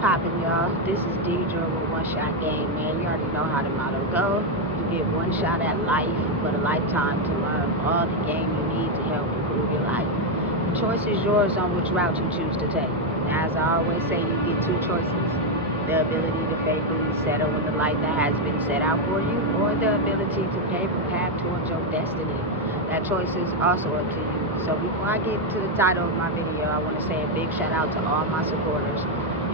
poppin', y'all? This is Deidre with One Shot Game, man. You already know how the motto go. You get one shot at life, but a lifetime to learn all the game you need to help improve your life. The choice is yours on which route you choose to take. As I always say, you get two choices. The ability to faithfully settle in the light that has been set out for you, or the ability to pave a path towards your destiny. That choice is also up to you. So before I get to the title of my video, I want to say a big shout out to all my supporters.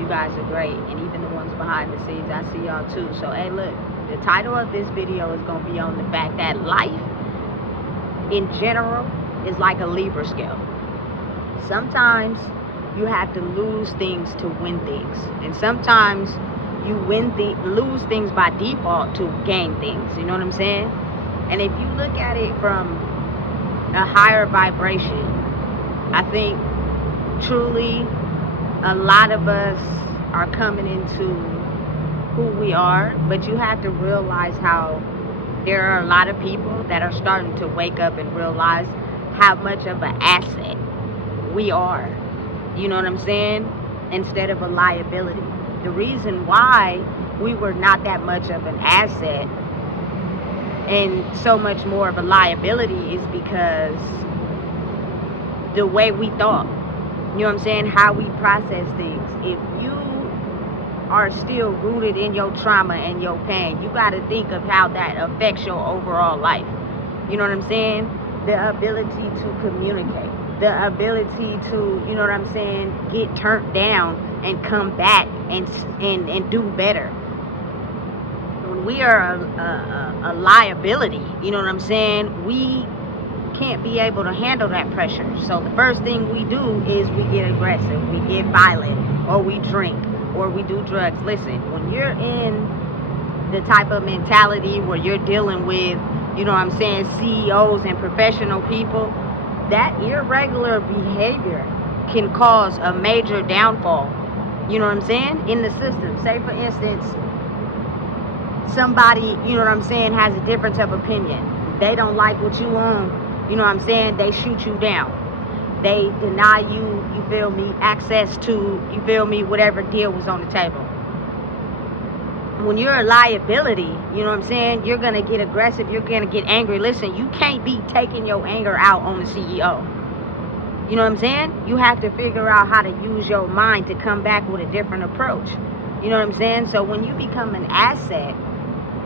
You guys are great, and even the ones behind the scenes, I see y'all too. So hey, look, the title of this video is going to be on the fact that life in general is like a Libra scale. Sometimes you have to lose things to win things, and sometimes you lose things by default to gain things. You know what I'm saying? And if you look at it from a higher vibration, I think truly a lot of us are coming into who we are, but you have to realize how there are a lot of people that are starting to wake up and realize how much of an asset we are, you know what I'm saying, instead of a liability. The reason why we were not that much of an asset and so much more of a liability is because the way we thought, you know what I'm saying, how we process things. If you are still rooted in your trauma and your pain, you got to think of how that affects your overall life. You know what I'm saying? The ability to communicate, the ability to, you know what I'm saying, get turned down and come back and do better. When we are a liability, you know what I'm saying, we can't be able to handle that pressure. So the first thing we do is we get aggressive, we get violent, or we drink, or we do drugs. Listen, when you're in the type of mentality where you're dealing with, you know what I'm saying, CEOs and professional people, that irregular behavior can cause a major downfall, you know what I'm saying, in the system. Say for instance, somebody, you know what I'm saying, has a difference of opinion. They don't like what you own, you know what I'm saying, they shoot you down. They deny you, you feel me, access to, you feel me, whatever deal was on the table. When you're a liability, you know what I'm saying, you're going to get aggressive, you're going to get angry. Listen, you can't be taking your anger out on the CEO. You know what I'm saying? You have to figure out how to use your mind to come back with a different approach. You know what I'm saying? So when you become an asset,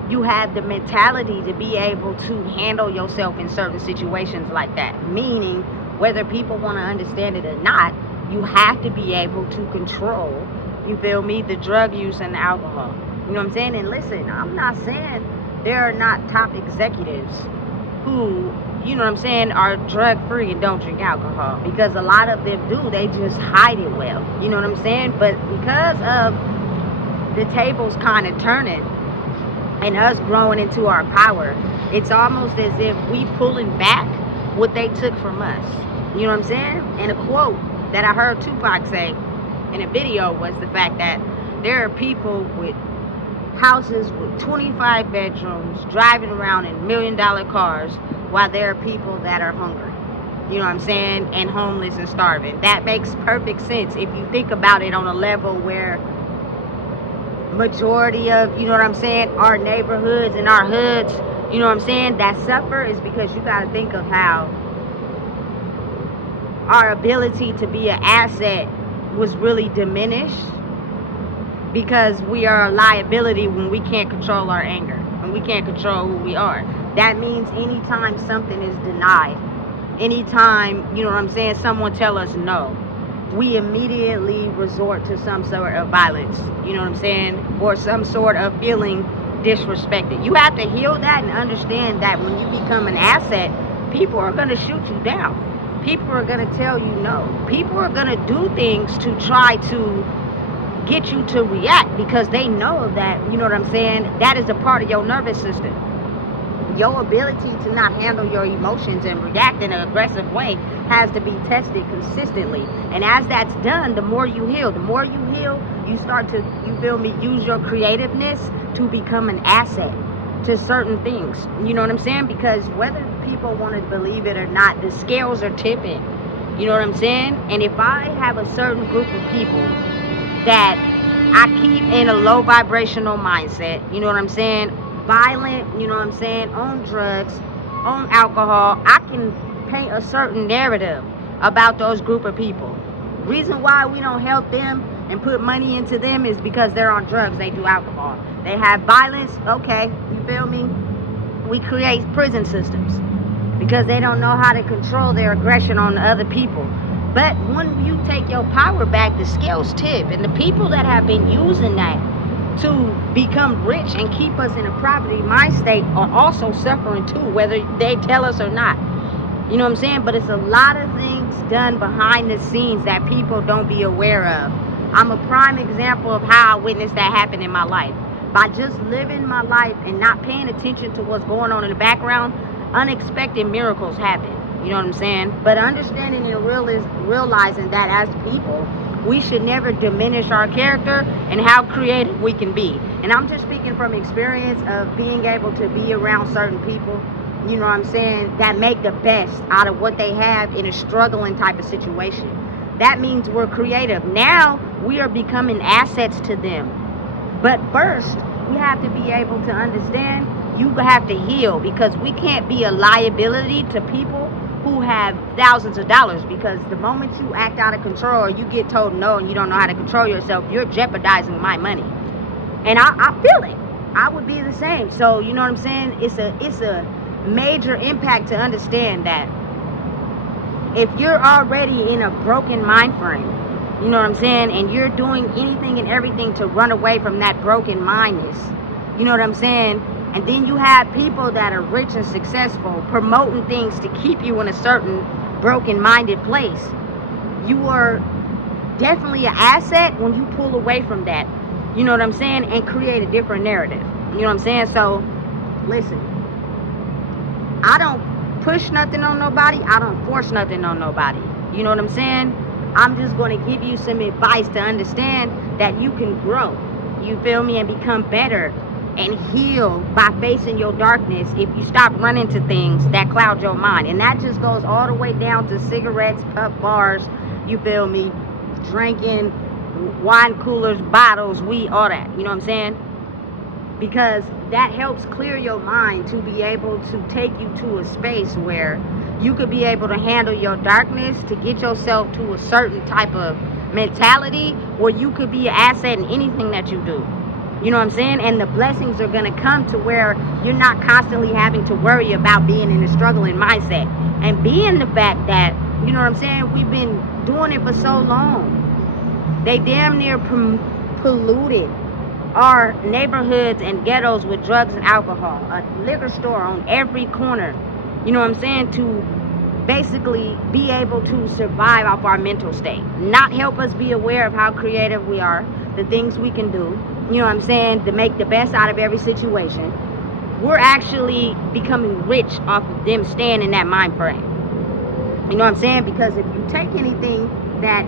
you have the mentality to be able to handle yourself in certain situations like that. Meaning, whether people want to understand it or not, you have to be able to control, you feel me, the drug use and the alcohol. You know what I'm saying? And listen, I'm not saying there are not top executives who, you know what I'm saying, are drug free and don't drink alcohol. Because a lot of them do, they just hide it well. You know what I'm saying? But because of the tables kind of turning and us growing into our power, it's almost as if we pulling back what they took from us. You know what I'm saying? And a quote that I heard Tupac say in a video was the fact that there are people with houses with 25 bedrooms, driving around in $1 million cars, while there are people that are hungry, you know what I'm saying, and homeless and starving. That makes perfect sense if you think about it on a level where majority of, you know what I'm saying, our neighborhoods and our hoods, you know what I'm saying, that suffer is because you got to think of how our ability to be an asset was really diminished because we are a liability when we can't control our anger and we can't control who we are. That means anytime something is denied, anytime, you know what I'm saying, someone tell us no, we immediately resort to some sort of violence, you know what I'm saying, or some sort of feeling disrespected. You have to heal that and understand that when you become an asset, people are going to shoot you down. People are going to tell you no. People are going to do things to try to get you to react because they know that, you know what I'm saying, that is a part of your nervous system. Your ability to not handle your emotions and react in an aggressive way has to be tested consistently. And as that's done, the more you heal. The more you heal, you start to, you feel me, use your creativeness to become an asset to certain things. You know what I'm saying? Because whether people want to believe it or not, the scales are tipping. You know what I'm saying? And if I have a certain group of people that I keep in a low vibrational mindset, you know what I'm saying, violent, you know what I'm saying, on drugs, on alcohol, I can paint a certain narrative about those group of people. Reason why we don't help them and put money into them is because they're on drugs, they do alcohol, they have violence. Okay, you feel me? We create prison systems because they don't know how to control their aggression on other people. But when you take your power back, the scales tip, and the people that have been using that to become rich and keep us in a poverty mind state are also suffering too, whether they tell us or not. You know what I'm saying? But it's a lot of things done behind the scenes that people don't be aware of. I'm a prime example of how I witnessed that happen in my life. By just living my life and not paying attention to what's going on in the background, unexpected miracles happen. You know what I'm saying? But understanding and realizing that as people, we should never diminish our character and how creative we can be. And I'm just speaking from experience of being able to be around certain people, you know what I'm saying, that make the best out of what they have in a struggling type of situation. That means we're creative. Now we are becoming assets to them. But first, we have to be able to understand you have to heal, because we can't be a liability to people who have thousands of dollars, because the moment you act out of control or you get told no and you don't know how to control yourself, you're jeopardizing my money. And I feel it. I would be the same. So you know what I'm saying? It's a major impact to understand that if you're already in a broken mind frame, you know what I'm saying, and you're doing anything and everything to run away from that broken mindness, you know what I'm saying, and then you have people that are rich and successful promoting things to keep you in a certain broken-minded place, you are definitely an asset when you pull away from that, you know what I'm saying, and create a different narrative. You know what I'm saying? So, listen, I don't push nothing on nobody. I don't force nothing on nobody. You know what I'm saying? I'm just going to give you some advice to understand that you can grow, you feel me, and become better and heal by facing your darkness if you stop running to things that cloud your mind. And that just goes all the way down to cigarettes, puff bars, you feel me, drinking, wine coolers, bottles, weed, all that, you know what I'm saying? Because that helps clear your mind to be able to take you to a space where you could be able to handle your darkness, to get yourself to a certain type of mentality where you could be an asset in anything that you do. You know what I'm saying? And the blessings are going to come to where you're not constantly having to worry about being in a struggling mindset. And being the fact that, you know what I'm saying, we've been doing it for so long. They damn near polluted our neighborhoods and ghettos with drugs and alcohol. A liquor store on every corner, you know what I'm saying, to basically be able to survive off our mental state. Not help us be aware of how creative we are, the things we can do, you know what I'm saying, to make the best out of every situation. We're actually becoming rich off of them staying in that mind frame. You know what I'm saying? Because if you take anything that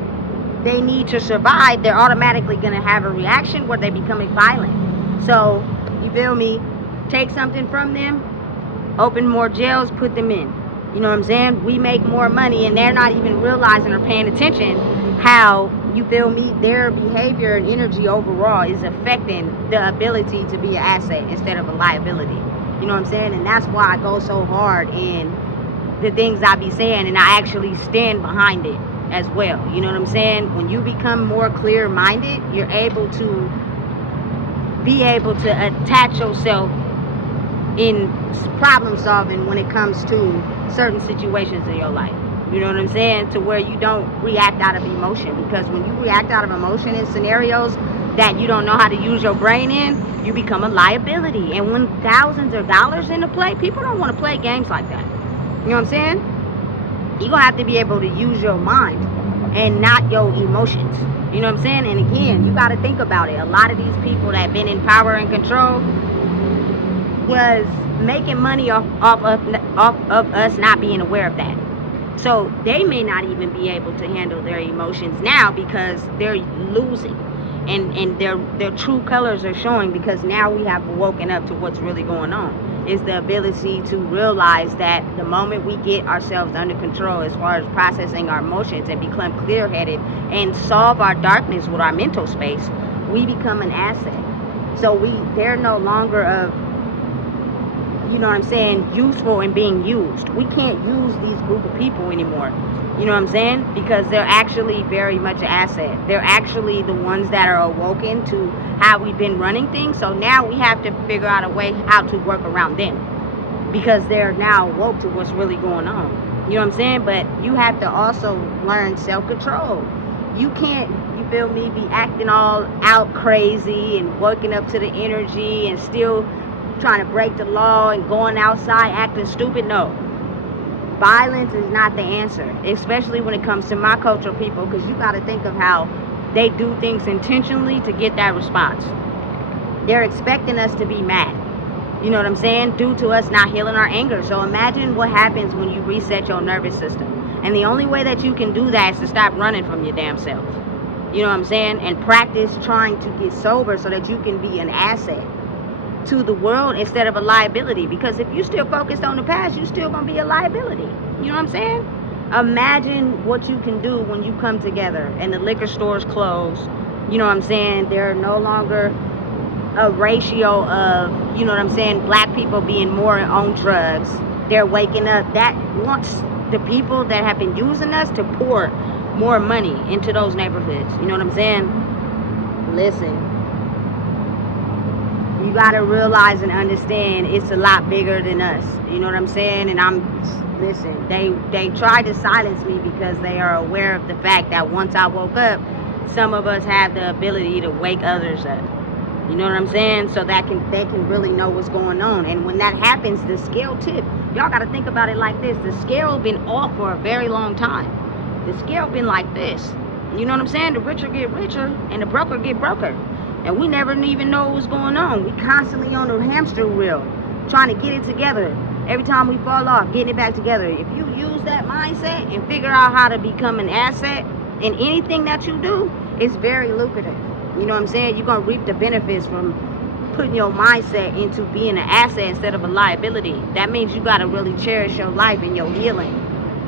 they need to survive, they're automatically going to have a reaction where they become violent. So, you feel me? Take something from them, open more jails, put them in. You know what I'm saying? We make more money and they're not even realizing or paying attention how, you feel me, their behavior and energy overall is affecting the ability to be an asset instead of a liability. You know what I'm saying? And that's why I go so hard in the things I be saying, and I actually stand behind it as well. You know what I'm saying? When you become more clear-minded, you're able to attach yourself in problem solving when it comes to certain situations in your life. You know what I'm saying? To where you don't react out of emotion, because when you react out of emotion in scenarios that you don't know how to use your brain in, you become a liability. And when thousands of dollars into play, people don't want to play games like that. You know what I'm saying? You're going to have to be able to use your mind and not your emotions. You know what I'm saying? And again, you got to think about it. A lot of these people that have been in power and control was making money off of us not being aware of that. So they may not even be able to handle their emotions now because they're losing. And their true colors are showing, because now we have woken up to what's really going on. Is the ability to realize that the moment we get ourselves under control as far as processing our emotions and become clear-headed and solve our darkness with our mental space, we become an asset. So they're no longer of, you know what I'm saying, useful and being used. We can't use these group of people anymore. You know what I'm saying? Because they're actually very much an asset. They're actually the ones that are awoken to how we've been running things. So now we have to figure out a way how to work around them, because they're now woke to what's really going on. You know what I'm saying? But you have to also learn self-control. You can't, you feel me, be acting all out crazy and working up to the energy and still trying to break the law and going outside acting stupid. No. Violence is not the answer, especially when it comes to my cultural people, because you got to think of how they do things intentionally to get that response. They're expecting us to be mad. You know what I'm saying? Due to us not healing our anger. So imagine what happens when you reset your nervous system. And the only way that you can do that is to stop running from your damn self. You know what I'm saying? And practice trying to get sober so that you can be an asset to the world instead of a liability. Because if you still focused on the past, you still gonna be a liability. You know what I'm saying? Imagine what you can do when you come together and the liquor stores close. You know what I'm saying? They're no longer a ratio of, you know what I'm saying, black people being more on drugs. They're waking up. That wants the people that have been using us to pour more money into those neighborhoods. You know what I'm saying? Listen, you got to realize and understand it's a lot bigger than us. You know what I'm saying? And listen, they tried to silence me because they are aware of the fact that once I woke up, some of us have the ability to wake others up. You know what I'm saying? So that they can really know what's going on. And when that happens, the scale tip. Y'all got to think about it like this. The scale been off for a very long time. The scale been like this. You know what I'm saying? The richer get richer and the broker get broker. And we never even know what's going on. We constantly on the hamster wheel, trying to get it together. Every time we fall off, getting it back together. If you use that mindset and figure out how to become an asset in anything that you do, it's very lucrative. You know what I'm saying? You're going to reap the benefits from putting your mindset into being an asset instead of a liability. That means you got to really cherish your life and your healing.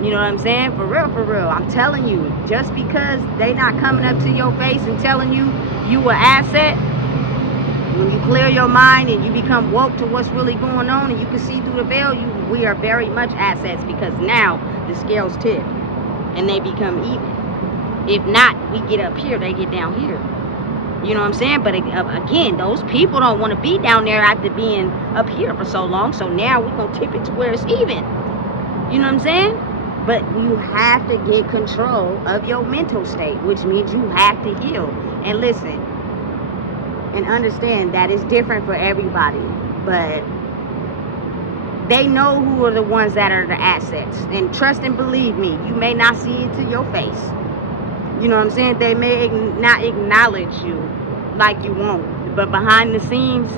You know what I'm saying? For real, for real. I'm telling you, just because they not coming up to your face and telling you an asset, when you clear your mind and you become woke to what's really going on and you can see through the veil, we are very much assets, because now the scales tip and they become even. If not, we get up here, they get down here. You know what I'm saying? But again, those people don't want to be down there after being up here for so long. So now we're going to tip it to where it's even. You know what I'm saying? But you have to get control of your mental state, which means you have to heal. And listen, and understand that it's different for everybody. But they know who are the ones that are the assets. And trust and believe me, you may not see it to your face. You know what I'm saying? They may not acknowledge you like you want. But behind the scenes,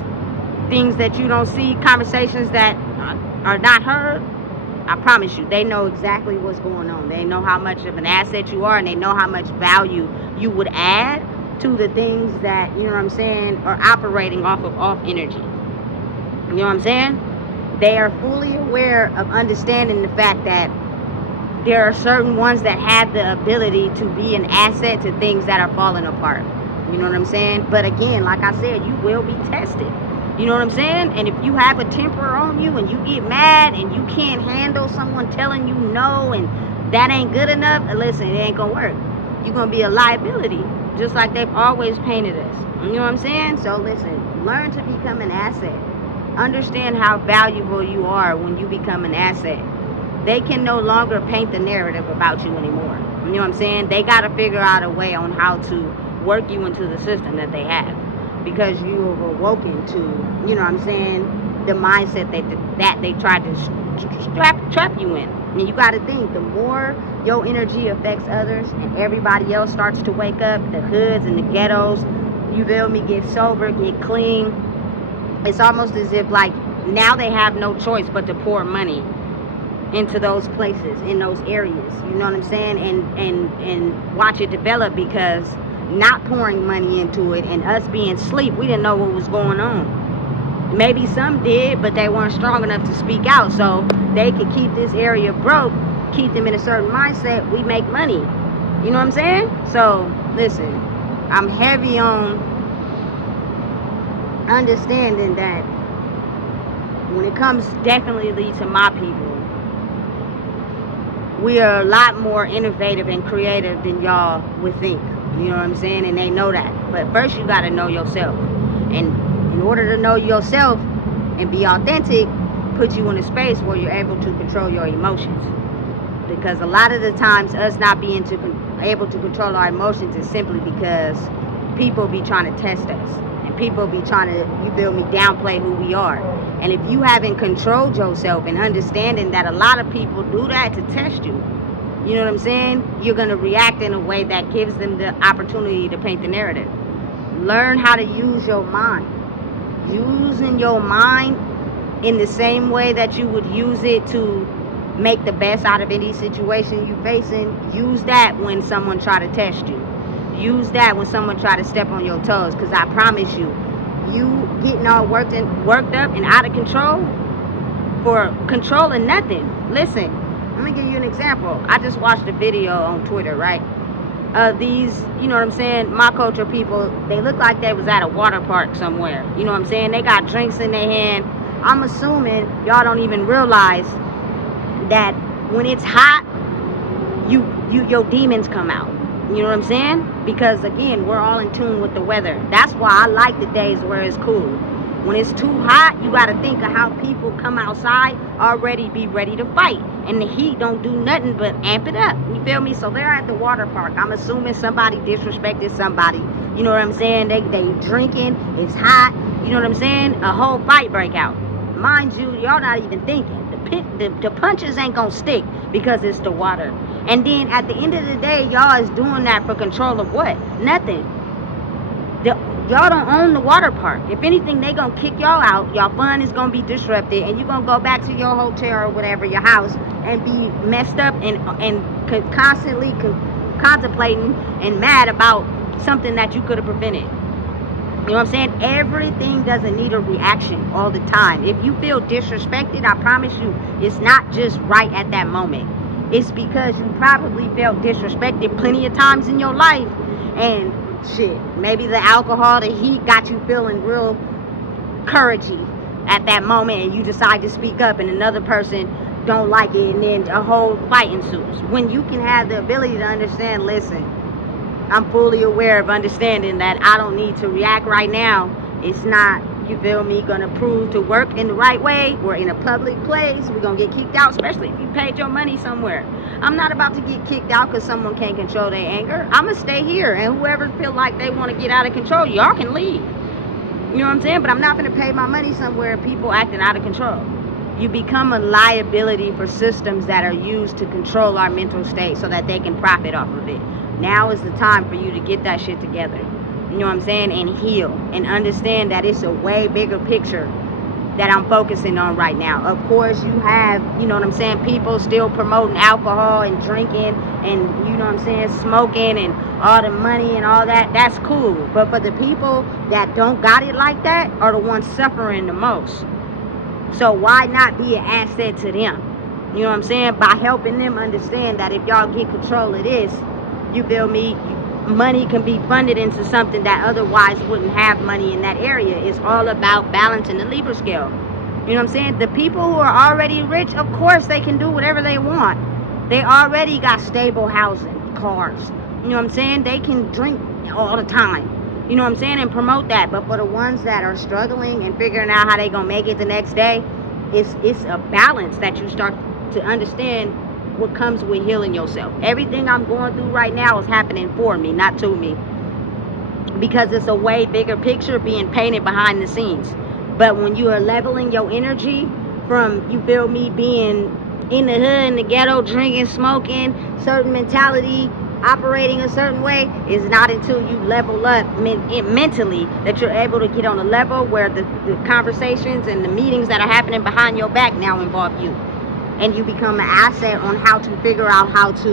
things that you don't see, conversations that are not heard, I promise you, they know exactly what's going on. They know how much of an asset you are, and they know how much value you would add to the things that, you know what I'm saying, are operating off of off energy. You know what I'm saying? They are fully aware of understanding the fact that there are certain ones that have the ability to be an asset to things that are falling apart. You know what I'm saying? But again, like I said, you will be tested. You know what I'm saying? And if you have a temper on you and you get mad and you can't handle someone telling you no and that ain't good enough, listen, it ain't gonna work. You're gonna be a liability, just like they've always painted us. You know what I'm saying? So listen, learn to become an asset. Understand how valuable you are when you become an asset. They can no longer paint the narrative about you anymore. You know what I'm saying? They got to figure out a way on how to work you into the system that they have, because you have awoken to, you know what I'm saying, the mindset that they tried to trap you in. And you got to think, the more your energy affects others and everybody else starts to wake up, the hoods and the ghettos, you feel me, get sober, get clean. It's almost as if like now they have no choice but to pour money into those places, in those areas, you know what I'm saying, and watch it develop, because not pouring money into it and us being asleep, we didn't know what was going on. Maybe some did, but they weren't strong enough to speak out, so they could keep this area broke, keep them in a certain mindset, we make money. You know what I'm saying? So listen, I'm heavy on understanding that when it comes definitely to my people, we are a lot more innovative and creative than y'all would think. You know what I'm saying? And they know that. But first you got to know yourself. And in order to know yourself and be authentic, put you in a space where you're able to control your emotions. Because a lot of the times us not being able to control our emotions is simply because people be trying to test us. And people be trying to, you feel me, downplay who we are. And if you haven't controlled yourself and understanding that a lot of people do that to test you, you know what I'm saying? You're going to react in a way that gives them the opportunity to paint the narrative. Learn how to use your mind. Using your mind in the same way that you would use it to make the best out of any situation you're facing. Use that when someone try to test you. Use that when someone try to step on your toes. Because I promise you, you getting all worked up and out of control for controlling nothing. Listen, let me give you an example. I just watched a video on Twitter, right? These, you know what I'm saying, my culture people, they look like they was at a water park somewhere. You know what I'm saying? They got drinks in their hand. I'm assuming y'all don't even realize that when it's hot, your demons come out. You know what I'm saying? Because again, we're all in tune with the weather. That's why I like the days where it's cool. When it's too hot, you got to think of how people come outside already be ready to fight. And the heat don't do nothing but amp it up. You feel me? So they're at the water park. I'm assuming somebody disrespected somebody. You know what I'm saying? They drinking. It's hot. You know what I'm saying? A whole fight break out. Mind you, y'all not even thinking. The punches ain't gonna stick because it's the water. And then at the end of the day, y'all is doing that for control of what? Nothing. Y'all don't own the water park. If anything, they gonna kick y'all out. Y'all fun is gonna be disrupted, and you're gonna go back to your hotel or whatever, your house, and be messed up and constantly contemplating and mad about something that you could have prevented. You know what I'm saying? Everything doesn't need a reaction all the time. If you feel disrespected, I promise you, it's not just right at that moment. It's because you probably felt disrespected plenty of times in your life, and shit, maybe the alcohol, the heat got you feeling real couragey at that moment, and you decide to speak up, and another person don't like it, and then a whole fight ensues. When you can have the ability to understand, listen, I'm fully aware of understanding that I don't need to react right now. It's not, you feel me, gonna prove to work in the right way. We're in a public place. We're gonna get kicked out, especially if you paid your money somewhere. I'm not about to get kicked out because someone can't control their anger. I'm gonna stay here, and whoever feel like they want to get out of control, y'all can leave. You know what I'm saying? But I'm not gonna pay my money somewhere and people acting out of control. You become a liability for systems that are used to control our mental state so that they can profit off of it. Now is the time for you to get that shit together. You know what I'm saying? And heal. And understand that it's a way bigger picture that I'm focusing on right now. Of course, you have, you know what I'm saying, people still promoting alcohol and drinking and, you know what I'm saying, smoking and all the money and all that. That's cool. But for the people that don't got it like that are the ones suffering the most. So why not be an asset to them? You know what I'm saying? By helping them understand that if y'all get control of this, you feel me, money can be funded into something that otherwise wouldn't have money in that area. It's all about balancing the Libra scale. You know what I'm saying? The people who are already rich, of course they can do whatever they want. They already got stable housing, cars. You know what I'm saying? They can drink all the time. You know what I'm saying? And promote that. But for the ones that are struggling and figuring out how they gonna make it the next day, it's a balance that you start to understand what comes with healing yourself. Everything I'm going through right now is happening for me, not to me. Because it's a way bigger picture being painted behind the scenes. But when you are leveling your energy from, you feel me, being in the hood, in the ghetto, drinking, smoking, certain mentality, operating a certain way, is not until you level up mentally that you're able to get on a level where the conversations and the meetings that are happening behind your back now involve you. And you become an asset on how to figure out how to,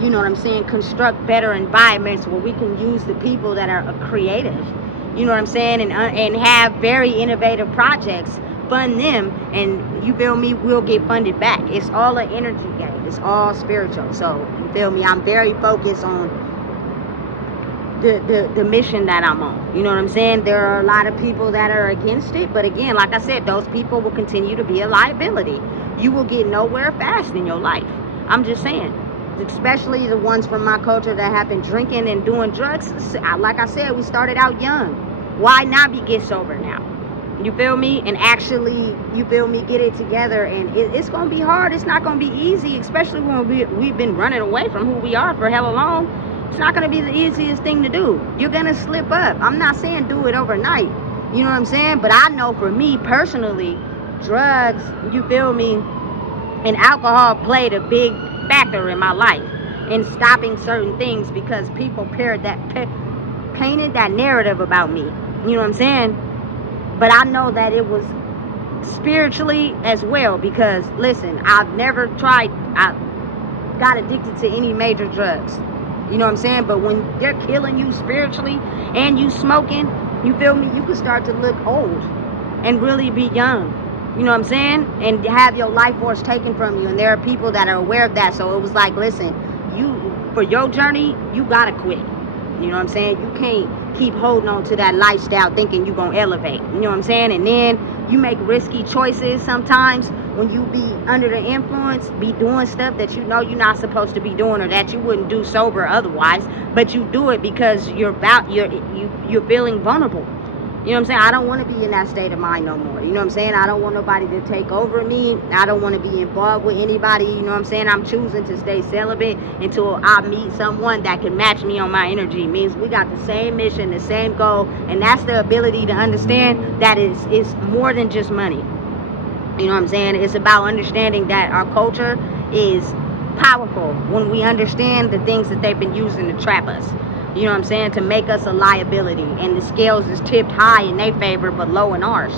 you know what I'm saying, construct better environments where we can use the people that are creative, you know what I'm saying, and have very innovative projects, fund them, and you feel me, we'll get funded back. It's all an energy game. It's all spiritual. So, you feel me, I'm very focused on the mission that I'm on. You know what I'm saying? There are a lot of people that are against it, but again, like I said, those people will continue to be a liability. You will get nowhere fast in your life. I'm just saying, especially the ones from my culture that have been drinking and doing drugs. Like I said, we started out young. Why not get sober now? You feel me? And actually, you feel me, get it together. And it's gonna be hard. It's not gonna be easy, especially when we've been running away from who we are for hella long. It's not gonna be the easiest thing to do. You're gonna slip up. I'm not saying do it overnight, you know what I'm saying? But I know for me personally, drugs, you feel me, and alcohol played a big factor in my life in stopping certain things, because people painted that narrative about me, you know what I'm saying? But I know that it was spiritually as well, because listen, I got addicted to any major drugs, you know what I'm saying? But when they're killing you spiritually and you smoking, you feel me, you can start to look old and really be young, you know what I'm saying? And have your life force taken from you. And there are people that are aware of that. So it was like, listen, for your journey, you gotta quit. You know what I'm saying? You can't keep holding on to that lifestyle thinking you're gonna elevate. You know what I'm saying? And then you make risky choices sometimes when you be under the influence, be doing stuff that you know you're not supposed to be doing, or that you wouldn't do sober otherwise, but you do it because you're feeling vulnerable. You know what I'm saying? I don't want to be in that state of mind no more. You know what I'm saying? I don't want nobody to take over me. I don't want to be involved with anybody. You know what I'm saying? I'm choosing to stay celibate until I meet someone that can match me on my energy. It means we got the same mission, the same goal, and that's the ability to understand that it's more than just money. You know what I'm saying? It's about understanding that our culture is powerful when we understand the things that they've been using to trap us. You know what I'm saying? To make us a liability. And the scales is tipped high in their favor but low in ours.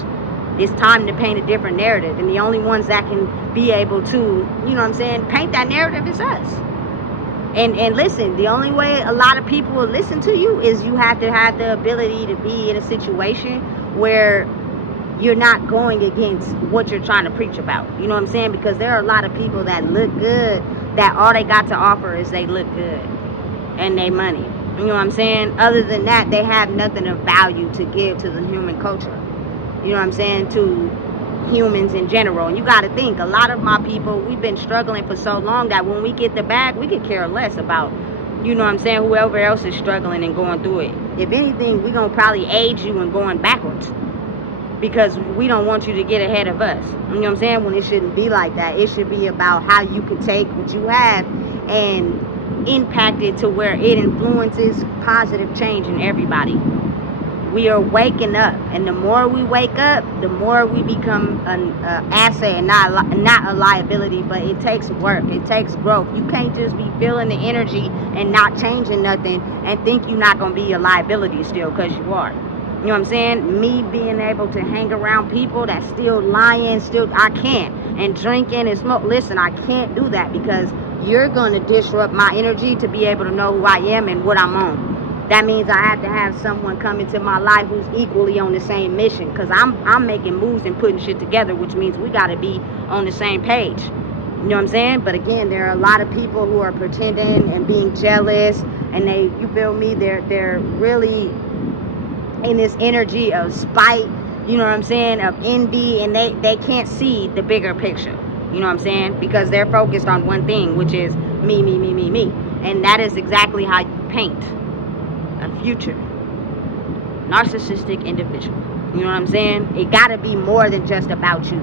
It's time to paint a different narrative. And the only ones that can be able to, you know what I'm saying, paint that narrative is us. And listen, the only way a lot of people will listen to you is you have to have the ability to be in a situation where you're not going against what you're trying to preach about. You know what I'm saying? Because there are a lot of people that look good, that all they got to offer is they look good and they money. You know what I'm saying? Other than that, they have nothing of value to give to the human culture. You know what I'm saying? To humans in general. And you got to think, a lot of my people, we've been struggling for so long that when we get the bag, we could care less about, you know what I'm saying, whoever else is struggling and going through it. If anything, we're going to probably aid you in going backwards, because we don't want you to get ahead of us. You know what I'm saying? When it shouldn't be like that. It should be about how you can take what you have and impact it to where it influences positive change in everybody. We are waking up, and the more we wake up, the more we become an asset and not a liability. But it takes work, it takes growth. You can't just be feeling the energy and not changing nothing and think you're not going to be a liability still, because you are. You know what I'm saying? Me being able to hang around people that still lying, I can't, and drinking and smoke. Listen, I can't do that, because you're going to disrupt my energy to be able to know who I am and what I'm on. That means I have to have someone come into my life who's equally on the same mission, because I'm making moves and putting shit together, which means we got to be on the same page. You know what I'm saying? But again, there are a lot of people who are pretending and being jealous, and you feel me, they're really in this energy of spite, you know what I'm saying, of envy, and they can't see the bigger picture. You know what I'm saying? Because they're focused on one thing, which is me, me, me, me, me. And that is exactly how you paint a future narcissistic individual. You know what I'm saying? It got to be more than just about you.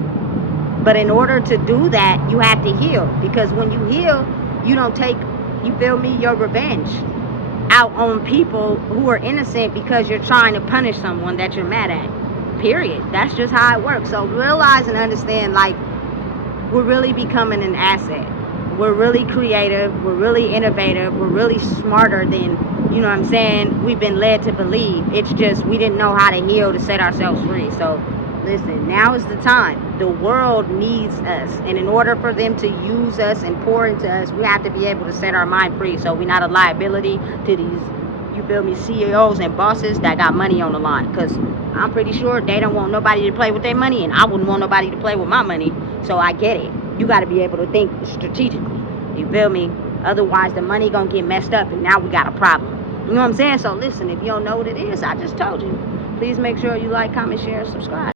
But in order to do that, you have to heal. Because when you heal, you don't take, you feel me, your revenge out on people who are innocent because you're trying to punish someone that you're mad at. Period. That's just how it works. So realize and understand, like, we're really becoming an asset. We're really creative. We're really innovative. We're really smarter than, you know what I'm saying, we've been led to believe. It's just we didn't know how to heal to set ourselves free. So listen, now is the time. The world needs us. And in order for them to use us and pour into us, we have to be able to set our mind free, so we're not a liability to these, you feel me, CEOs and bosses that got money on the line. Because I'm pretty sure they don't want nobody to play with their money, and I wouldn't want nobody to play with my money. So I get it. You got to be able to think strategically. You feel me? Otherwise, the money going to get messed up, and now we got a problem. You know what I'm saying? So listen, if you don't know what it is, I just told you. Please make sure you like, comment, share, and subscribe.